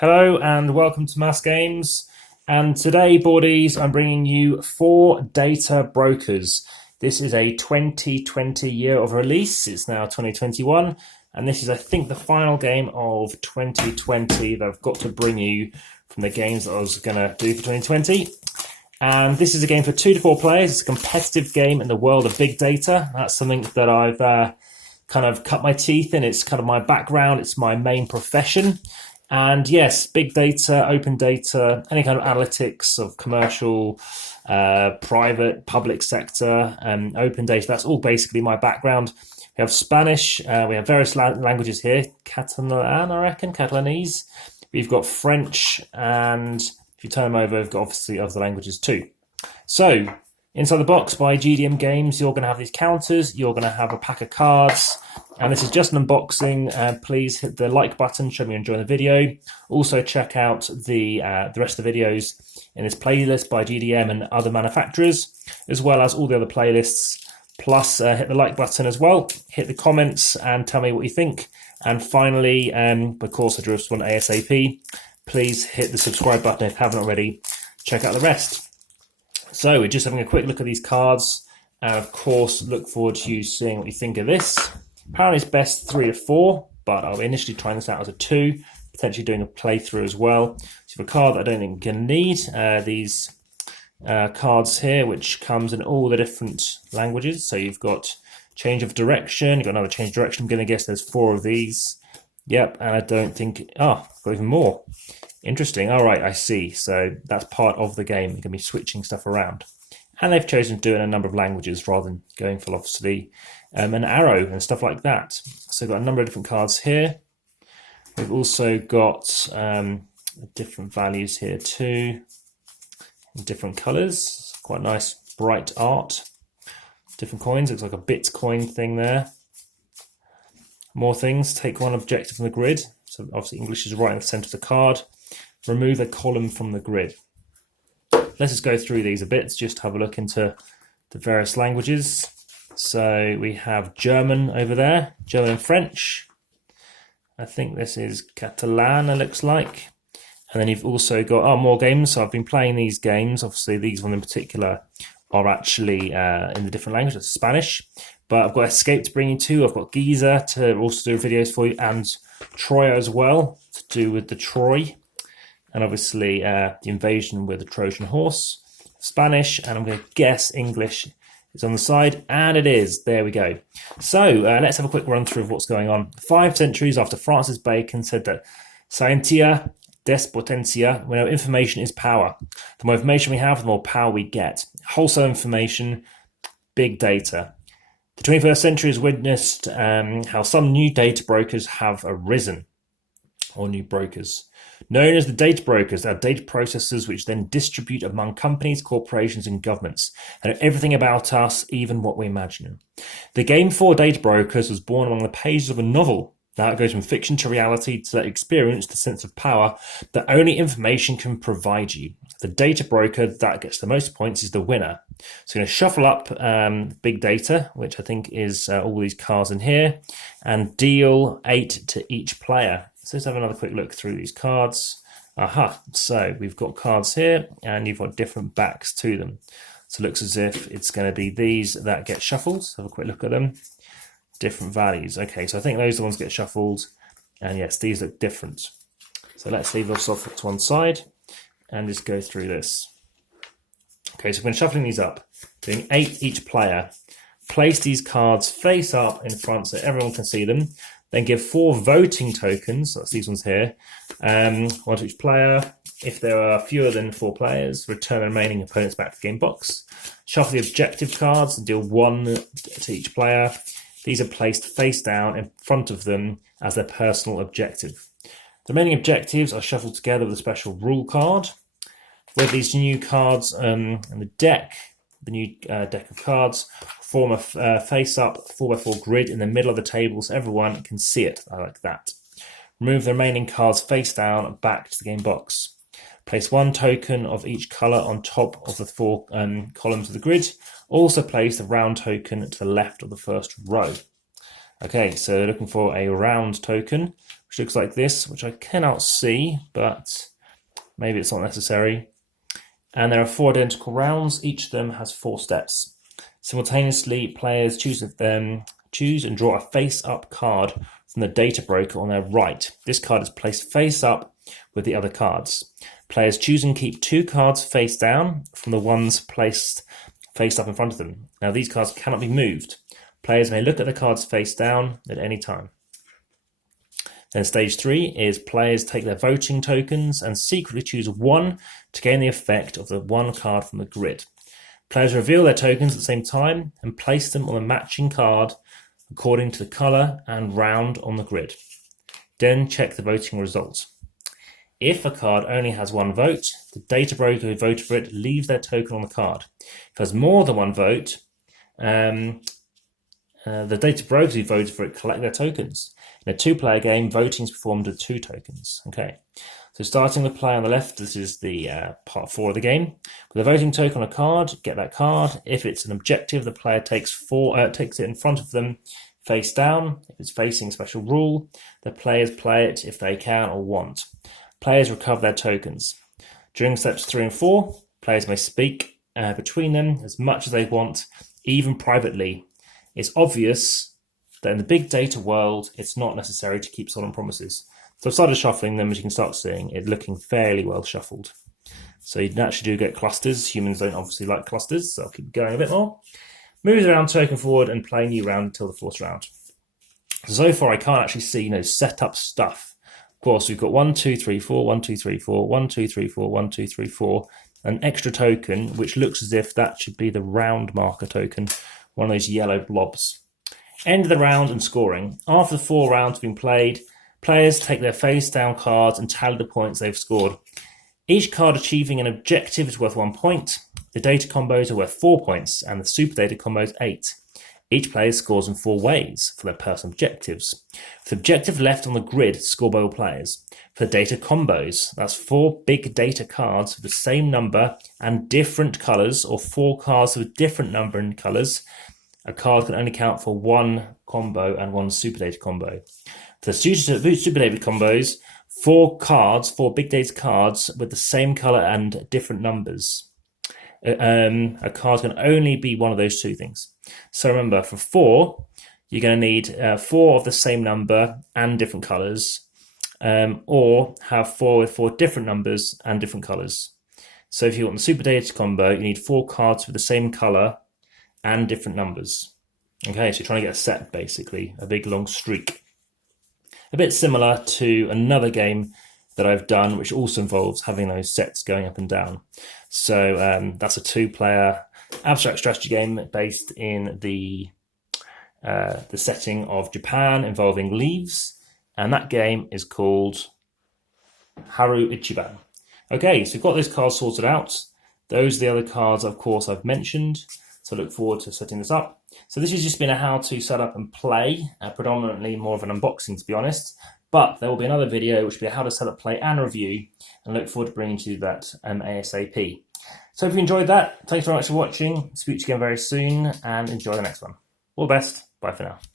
Hello and welcome to AmassGames. And today, boardies, I'm bringing you 4 data brokers. This is a 2020 year of release. It's now 2021, and this is, I think, the final game of 2020 that I've got to bring you from the games that I was going to do for 2020. And this is a game for 2 to 4 players. It's a competitive game in the world of big data. That's something that I've kind of cut my teeth in. It's kind of my background. It's my main profession. And yes, big data, open data, any kind of analytics of commercial, private, public sector, open data, that's all basically my background. We have Spanish, we have various languages here, Catalan, I reckon, Catalanese. We've got French, and if you turn them over, we've got obviously other languages too. So, inside the box by GDM Games, you're going to have these counters, you're going to have a pack of cards, and this is just an unboxing. Please hit the like button, show me you're enjoying the video. Also check out the rest of the videos in this playlist by GDM and other manufacturers, as well as all the other playlists. Plus hit the like button as well, hit the comments and tell me what you think. And finally, of course, I just want ASAP, please hit the subscribe button if you haven't already. Check out the rest. So we're just having a quick look at these cards, and of course look forward to you seeing what you think of this. Apparently it's best 3 to 4, but I'll be initially trying this out as a 2, potentially doing a playthrough as well. So you have a card that I don't think you're going to need. These cards here, which comes in all the different languages. So you've got change of direction, you've got another change of direction. I'm going to guess there's 4 of these. Yep, and I don't think, I've got even more. Interesting. All right, I see. So that's part of the game. You're going to be switching stuff around. And they've chosen to do it in a number of languages rather than going for, obviously, an arrow and stuff like that. So we've got a number of different cards here. We've also got different values here too, in different colours. Quite nice, bright art. Different coins. Looks like a Bitcoin thing there. More things. Take 1 objective from the grid. So obviously English is right in the centre of the card. Remove a column from the grid. Let's just go through these a bit, just have a look into the various languages. So we have German over there, German and French. I think this is Catalan, it looks like. And then you've also got more games. So I've been playing these games. Obviously, these ones in particular are actually in the different languages, Spanish. But I've got Escape to bring you to. I've got Giza to also do videos for you, and Troya as well, to do with the Troy. And obviously the invasion with the Trojan horse. Spanish, and I'm going to guess English is on the side, and it is. There we go. So let's have a quick run through of what's going on. 5 centuries after Francis Bacon said that scientia despotentia, we know information is power. The more information we have, the more power we get. Wholesale information, big data. The 21st century has witnessed how some new data brokers have arisen, or new brokers. Known as the data brokers, they are data processors which then distribute among companies, corporations, and governments, and know everything about us, even what we imagine. The game for data brokers was born among the pages of a novel. Now it goes from fiction to reality to that experience, the sense of power that only information can provide you. The data broker that gets the most points is the winner. So I'm going to shuffle up big data, which I think is all these cards in here, and deal 8 to each player. So let's have another quick look through these cards. Aha, so we've got cards here, and you've got different backs to them. So it looks as if it's going to be these that get shuffled. So have a quick look at them. Different values. Okay, so I think those are the ones that get shuffled. And yes, these look different. So let's leave those off to one side and just go through this. Okay, so we're shuffling these up, doing 8 each player. Place these cards face up in front so everyone can see them. Then give 4 voting tokens, that's these ones here, 1 to each player. If there are fewer than 4 players, return the remaining opponents back to the game box. Shuffle the objective cards and deal 1 to each player. These are placed face down in front of them as their personal objective. The remaining objectives are shuffled together with a special rule card. With these new cards in the deck, the new deck of cards, form a face-up 4x4 grid in the middle of the table so everyone can see it. I like that. Remove the remaining cards face down back to the game box. Place 1 token of each colour on top of the 4 columns of the grid. Also place the round token to the left of the first row. Okay, so looking for a round token. which looks like this, which I cannot see, but maybe it's not necessary. And there are 4 identical rounds. Each of them has 4 steps. Simultaneously, players choose and draw a face-up card from the data broker on their right. This card is placed face up with the other cards. Players choose and keep 2 cards face down from the ones placed face up in front of them. Now, these cards cannot be moved. Players may look at the cards face down at any time. Then stage 3 is players take their voting tokens and secretly choose 1 to gain the effect of the 1 card from the grid. Players reveal their tokens at the same time and place them on a matching card according to the colour and round on the grid. Then check the voting results. If a card only has 1 vote, the data broker who voted for it leaves their token on the card. If it has more than 1 vote, the data brokers who voted for it collect their tokens. In a 2-player game, voting is performed with 2 tokens. Okay, so starting with play on the left, this is the part 4 of the game. With a voting token on a card, get that card. If it's an objective, the player takes it in front of them face down. If it's facing a special rule, the players play it if they can or want. Players recover their tokens. During steps 3 and 4, players may speak between them as much as they want, even privately. It's obvious that in the big data world, it's not necessary to keep solemn promises. So I've started shuffling them, as you can start seeing, it looking fairly well shuffled. So you naturally do get clusters. Humans don't obviously like clusters, so I'll keep going a bit more. Moves around, token forward, and play a new round until the 4th round. So far, I can't actually see, set up stuff. Of course, we've got 1, 2, 3, 4, 1, 2, 3, 4, 1, 2, 3, 4, 1, 2, 3, 4, an extra token, which looks as if that should be the round marker token, one of those yellow blobs. End of the round and scoring. After the 4 rounds have been played, players take their face down cards and tally the points they've scored. Each card achieving an objective is worth 1 point. The data combos are worth 4 points, and the super data combos 8. Each player scores in 4 ways for their personal objectives. For the objective left on the grid, score by all players. For the data combos, that's 4 big data cards with the same number and different colours, or 4 cards with a different number and colours. A card can only count for 1 combo and 1 super data combo. For the super data combos, 4 cards, 4 big data cards with the same colour and different numbers. A card can only be one of those 2 things. So remember, for 4, you're going to need 4 of the same number and different colours, or have 4 with 4 different numbers and different colours. So if you want the super data combo, you need 4 cards with the same colour and different numbers. Okay, so you're trying to get a set, basically, a big long streak. A bit similar to another game that I've done, which also involves having those sets going up and down. So that's a 2-player abstract strategy game based in the setting of Japan, involving leaves, and that game is called Haru Ichiban. Okay, so we've got those cards sorted out. Those are the other cards, of course, I've mentioned. So I look forward to setting this up. So this has just been a how to set up and play, predominantly more of an unboxing, to be honest. But there will be another video which will be how to set up, play, and review, and look forward to bringing to you that ASAP. So if you enjoyed that, thanks very much for watching. Speak to you again very soon, and enjoy the next one. All the best. Bye for now.